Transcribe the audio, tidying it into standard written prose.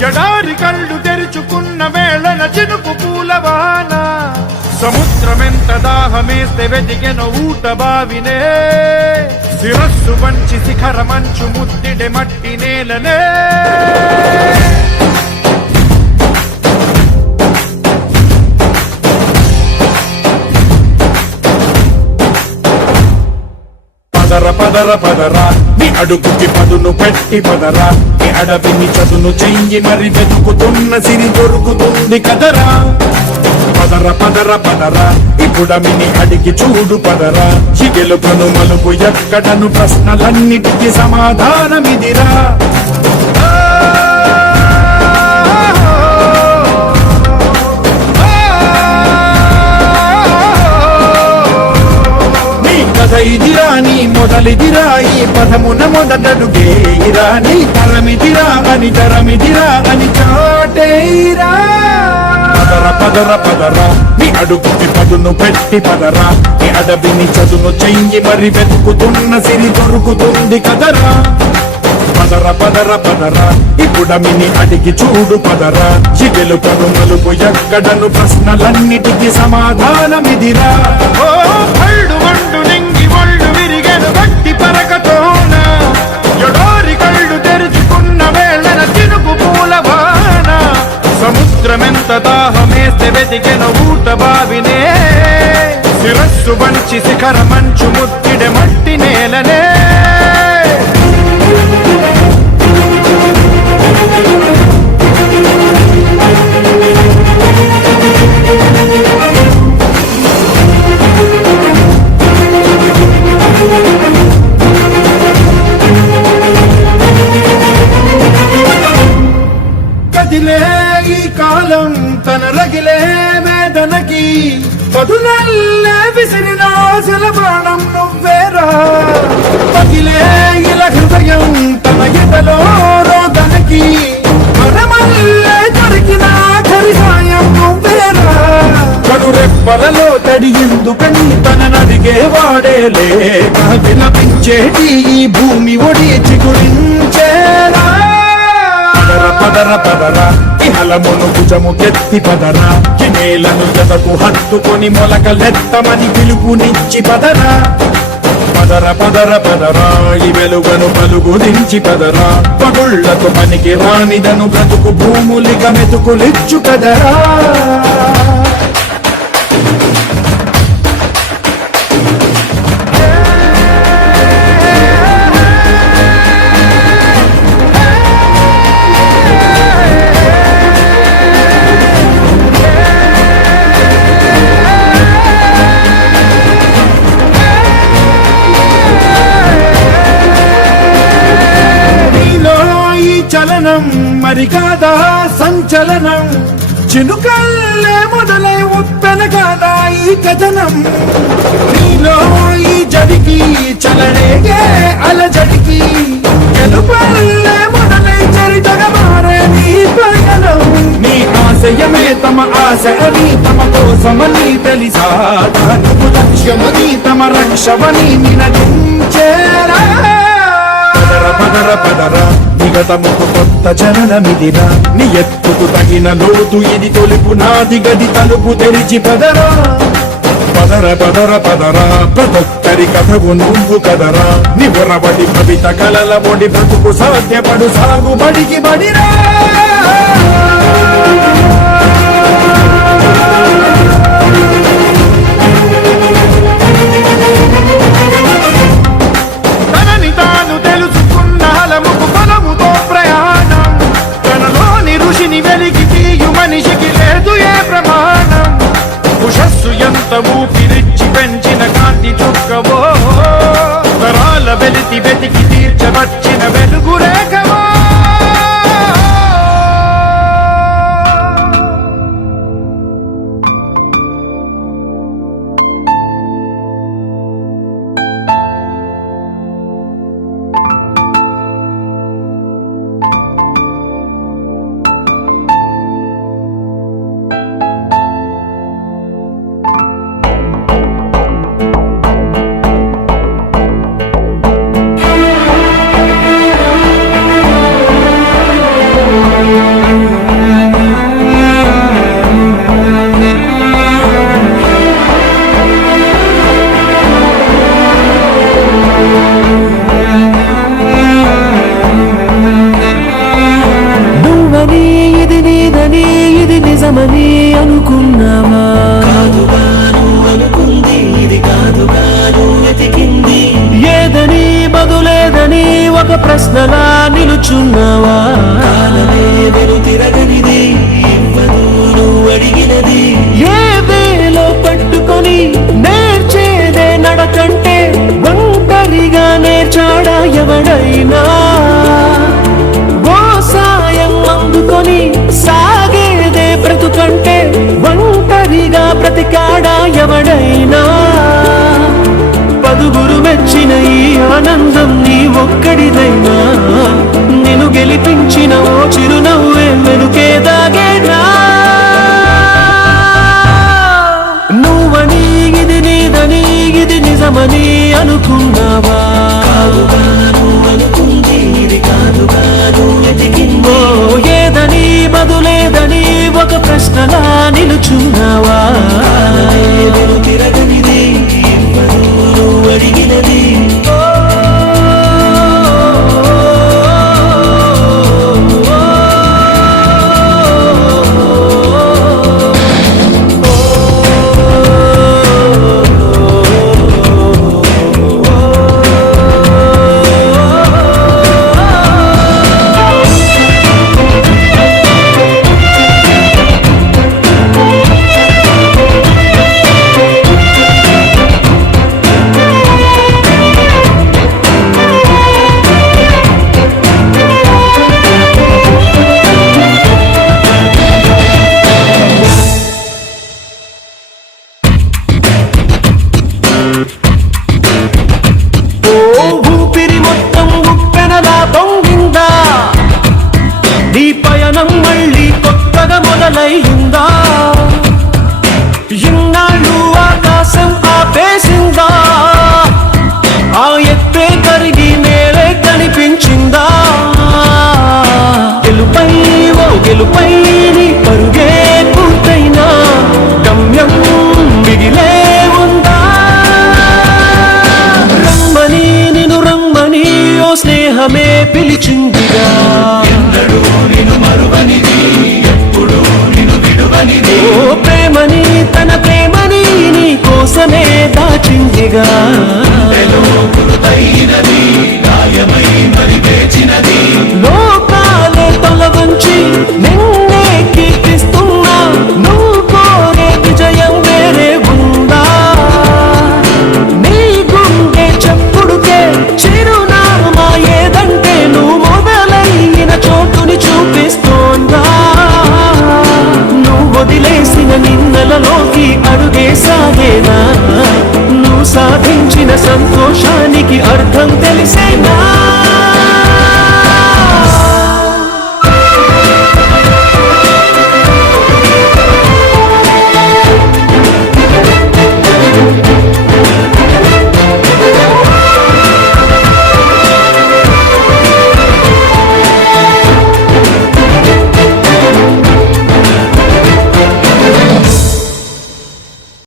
ఎడారి కళ్ళు తెరుచుకున్న వేళన చినుకు పూలవాన సముద్రమెంత దాహమేస్తే వెతికెన ఊట బావినే శిరస్సు వంచి శిఖర మంచు ముద్దిడె మట్టి నేలనే పదర పదర పదరా నీ అడుగుకి పదును పెట్టి పదరా నీ అడవిని చదును చెయ్యి మరి వెతుకుతున్న సిరి దొరుకుతుంది కదరా పదర పదర పదరా ఇప్పుడమిని అడిగి చూడు పదరా చిగెలుకను మలుపు ఎక్కడను ప్రశ్నలన్నిటికీ సమాధానమిదిరా ఇదిరా నీ మొదలిదిరా ఈ పదమున మొదటడుగేయిరా నీ తరమిదిరా అని తరమిదిరా అని చాటేయిరా పదర పదర పదరా నీ అడుగుకి పదును పెట్టి పదరా నీ అడవిని చదును చెయ్యి మరి వెతుకుతున్న సిరి దొరుకుతుంది కదరా పదర పదర పదరా ఇప్పుడమిని అడిగి చూడు పదరా చిగెలుకను మలుపు ఎక్కడను ప్రశ్నలన్నిటికీ సమాధానమిదిరా ఓ పళ్ళు వండు నింగి ఒళ్ళు విరిగెను గట్టి పరకతోన ఎడారి కళ్ళు తెరుచుకున్న వేళన చినుకు పూలవాన సముద్రమెంత దాహమేస్తే వెతికెన ఊట బావినే శిరస్సు వంచి శిఖర మంచు ముద్దిడె మట్టి నేలనే కదిలే ఈ కాలం తన రగిలే వేదనకి పదునల్లే విసిరిన ఆశల బాణం నువ్వేరా పగిలే ఇలా హృదయం తన ఎదలో రోదనకి మరమల్లే దొరికిన ఆఖరి సాయం నువ్వేరా కడురెప్పలలో తడి ఎందుకని తననడిగేవాడేలే విలపించేటి ఈ భూమి ఒడి చిగురించేరా పదర పదరా ఇహలమును భుజము కెత్తి పదరా నేలను జతకు హత్తుకొని మొలకలెత్తమని పిలుపునిచ్చి పదరా పదర పదర పదరా ఈ వెలుగను పలుగు దించి పదరా పగుళ్లకు పనికి రానిదను బ్రతుకు భూములిక మెతుకులిచ్చు కదరా చలనం మరి కాదా సంచలనం చినుకల్లే మొదలై ఉప్పెన కాదా ఈ కథనం నీలో ఈ జడికి చలనేగే అలజడికి గెలుపల్లే మొదలై చరితగా మారే నీ పయనం నీ ఆశయమే తమ ఆశ అని తమ కోసమని తెలిసా నువ్వు లక్ష్యమని తమ రక్షమని నినదించేరా పదర పదర నిగతముకు కొత్త జననమిదిరా నీ ఎత్తుకు తగిన లోతు ఇది తొలుపు నాది గది తలుపు తెరిచి పదరా పదర పదర పదరా ప్రతొక్కరి కథవు నువ్వు కదరా నివరబడి కవిత కలల బొడి బ్రతుకు సాధ్యపడు సాగుబడికి బడిరా ఊపిరిచ్చి పెంచిన కాంతి చుక్కవో తరాల వెలితి వెతికి తీర్చవచ్చిన వెలుగు రేఖవో తిరగనిది ఇవ్వను నువ్వు అడిగినది ఏ వేలో పట్టుకొని నేర్చేదే నడకంటే ఒంటరిగా నేర్చాడా ఎవడైనా ఓ సాయం అందుకొని సాగేదే బ్రతుకంటే ఒంటరిగా బ్రతికాడా ఎవడైనా పదుగురు మెచ్చిన ఈ ఆనందం నీ ఒక్కడిదైనా నిన్ను గెలిపించిన ఓ చిరునవ్వే వెనుకే దాగేనా నువ్వని ఇది నీదని ఇది నిజమని అనుకున్నావా కాదుగా నువ్వు అనుకుంది ఇది కాదుగా నువ్వు వెతికింది ఓ ఏదని బదులేదని ఒక ప్రశ్నలా నిలుచున్నావా నేను తిరగనిది ఇవ్వను నువ్వు అడిగినది ఊపిరి మొత్తం ఉప్పెనలా పొంగిందా నీ పయనం మళ్ళీ కొత్తగా మొదలయ్యిందా ఇన్నాళ్ళు ఆకాశం ఆపేసిందా ఆ ఎత్తే కరిగి నేలే కనిపించిందా గెలుపై ఓ గెలుపై నీ పరుగే పూర్తైనా గమ్యం మిగిలే ఉందా రమ్మని నిన్ను రమ్మని ఓ స్నేహమే పిలిచిందిగా ఎన్నడూ నిన్ను మరువనిది ఎప్పుడు నిన్ను విడువనిది ఓ ప్రేమని తన ప్రేమని నీ కోసమే దాచిందిగా గురుతైనది